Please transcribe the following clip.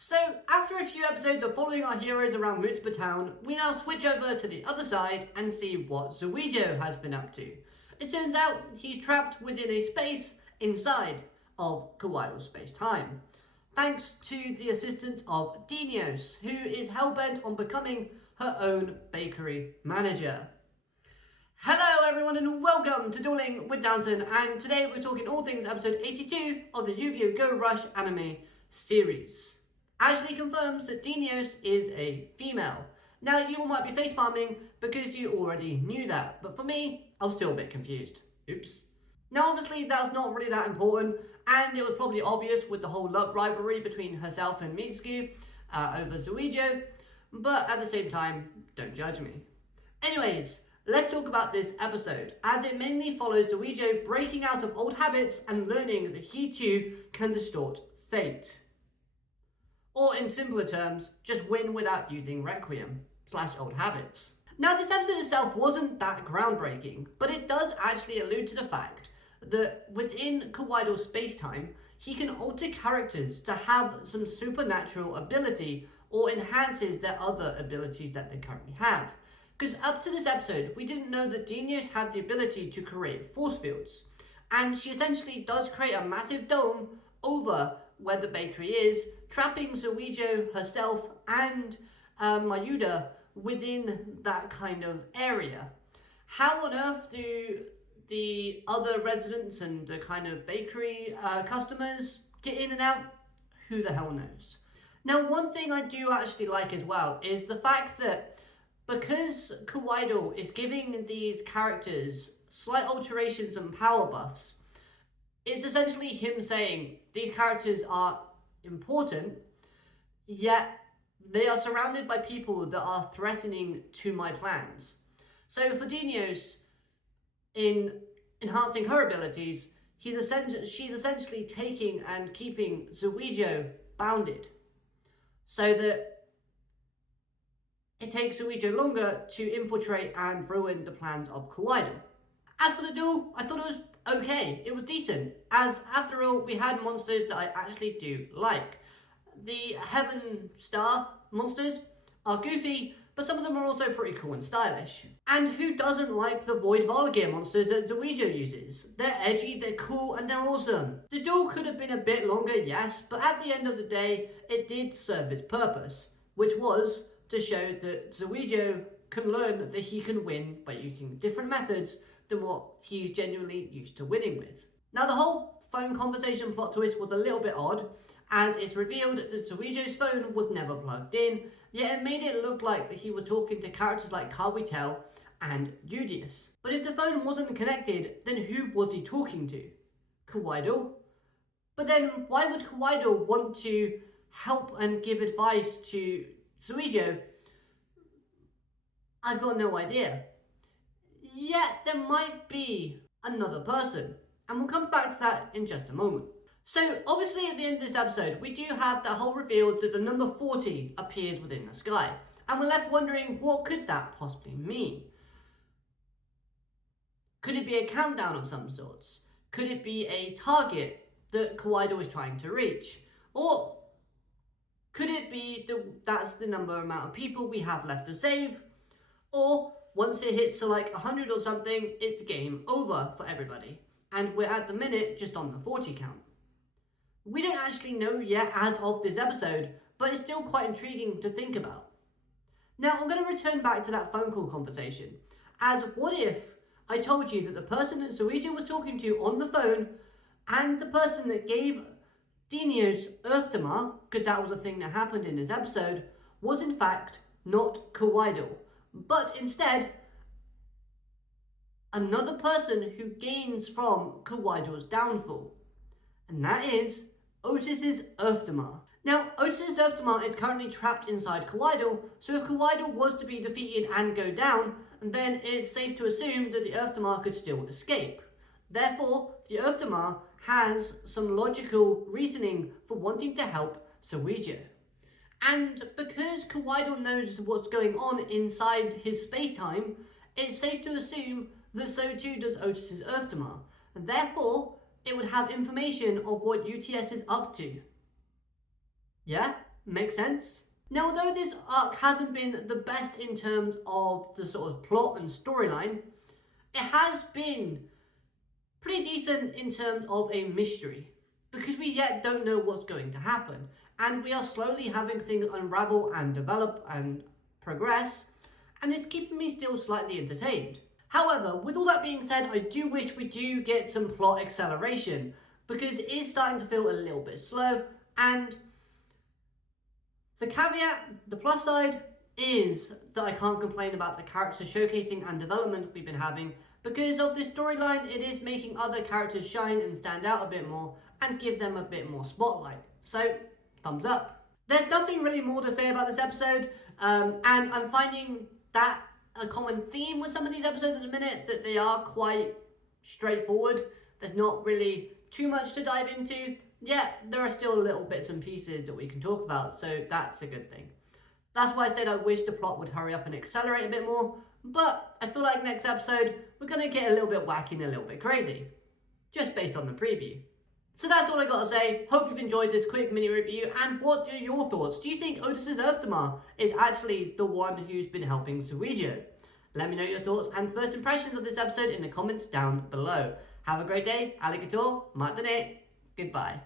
So, after a few episodes of following our heroes around Mutzba Town, we now switch over to the other side and see what Zwijo has been up to. It turns out he's trapped within a space inside of Kuidals space-time, thanks to the assistance of Dinios, who is hellbent on becoming her own bakery manager. Hello everyone and welcome to Dueling with Downton, and today we're talking all things episode 82 of the Yugioh Go Rush anime series. Ashley confirms that Dinios is a female. Now, you all might be facepalming because you already knew that, but for me, I was still a bit confused. Oops. Now, obviously, that's not really that important, and it was probably obvious with the whole love rivalry between herself and Mitsuki over Zwijo, but at the same time, don't judge me. Anyways, let's talk about this episode, as it mainly follows Zwijo breaking out of old habits and learning that he too can distort fate. Or in simpler terms, just win without using Requiem / old habits. Now, this episode itself wasn't that groundbreaking, but it does actually allude to the fact that within Kuidal space-time, he can alter characters to have some supernatural ability or enhances their other abilities that they currently have. Because up to this episode, we didn't know that Dinios had the ability to create force fields, and she essentially does create a massive dome over where the bakery is, trapping Zwijo herself and Mayuda within that kind of area. How on earth do the other residents and the kind of bakery customers get in and out? Who the hell knows? Now, one thing I do actually like as well is the fact that because Kuidal is giving these characters slight alterations and power buffs, it's essentially him saying these characters are important, yet they are surrounded by people that are threatening to my plans. So for Dinios, in enhancing her abilities, she's essentially taking and keeping Zwijo bounded, so that it takes Zwijo longer to infiltrate and ruin the plans of Kuidal. As for the duel, I thought it was okay, it was decent, as after all we had monsters that I actually do like. The Heaven Star monsters are goofy, but some of them are also pretty cool and stylish. And who doesn't like the Void Valgear monsters that Zwijo uses? They're edgy, they're cool, and they're awesome. The duel could have been a bit longer, yes, but at the end of the day, it did serve its purpose, which was to show that Zwijo can learn that he can win by using different methods than what he's genuinely used to winning with. Now, the whole phone conversation plot twist was a little bit odd, as it's revealed that Zwijo's phone was never plugged in, yet it made it look like that he was talking to characters like Kawitel and Udius. But if the phone wasn't connected, then who was he talking to? Kuidal? But then why would Kuidal want to help and give advice to Zwijo? I've got no idea. Yet there might be another person, and we'll come back to that in just a moment. So obviously at the end of this episode, we do have that whole reveal that the number 40 appears within the sky, and we're left wondering, what could that possibly mean? Could it be a countdown of some sorts? Could it be a target that Kuidal is trying to reach? Or could it be that's the amount of people we have left to save? Or once it hits to like 100 or something, it's game over for everybody. And we're at the minute just on the 40 count. We don't actually know yet as of this episode, but it's still quite intriguing to think about. Now, I'm going to return back to that phone call conversation, as what if I told you that the person that Zwijo was talking to on the phone and the person that gave Dinios Earthdemar, because that was a thing that happened in this episode, was in fact not Kuidal, but instead another person who gains from Kuidal's downfall, and that is Otis's Earthdemar. Now, Otis's Earthdemar is currently trapped inside Kuidal, so if Kuidal was to be defeated and go down, then it's safe to assume that the Earthdemar could still escape. Therefore, the Earthdemar has some logical reasoning for wanting to help Zwijo. And because Kuidal knows what's going on inside his space-time, it's safe to assume that so too does Otis's Earthdemar, and therefore it would have information of what UTS is up to. Yeah? make sense? Now, although this arc hasn't been the best in terms of the sort of plot and storyline, it has been pretty decent in terms of a mystery, because we yet don't know what's going to happen, and we are slowly having things unravel and develop and progress, and it's keeping me still slightly entertained. However, with all that being said, I do wish we do get some plot acceleration, because it is starting to feel a little bit slow, and the caveat, the plus side, is that I can't complain about the character showcasing and development we've been having. Because of this storyline, it is making other characters shine and stand out a bit more and give them a bit more spotlight. So, thumbs up. There's nothing really more to say about this episode, and I'm finding that a common theme with some of these episodes at the minute, that they are quite straightforward. There's not really too much to dive into. Yeah, there are still little bits and pieces that we can talk about, so that's a good thing. That's why I said I wish the plot would hurry up and accelerate a bit more, but I feel like next episode we're going to get a little bit wacky and a little bit crazy, just based on the preview. So that's all I got to say. Hope you've enjoyed this quick mini review, and what are your thoughts? Do you think Otis's Earthdemar is actually the one who's been helping Zwijo? Let me know your thoughts and first impressions of this episode in the comments down below. Have a great day, alligator, matane, goodbye.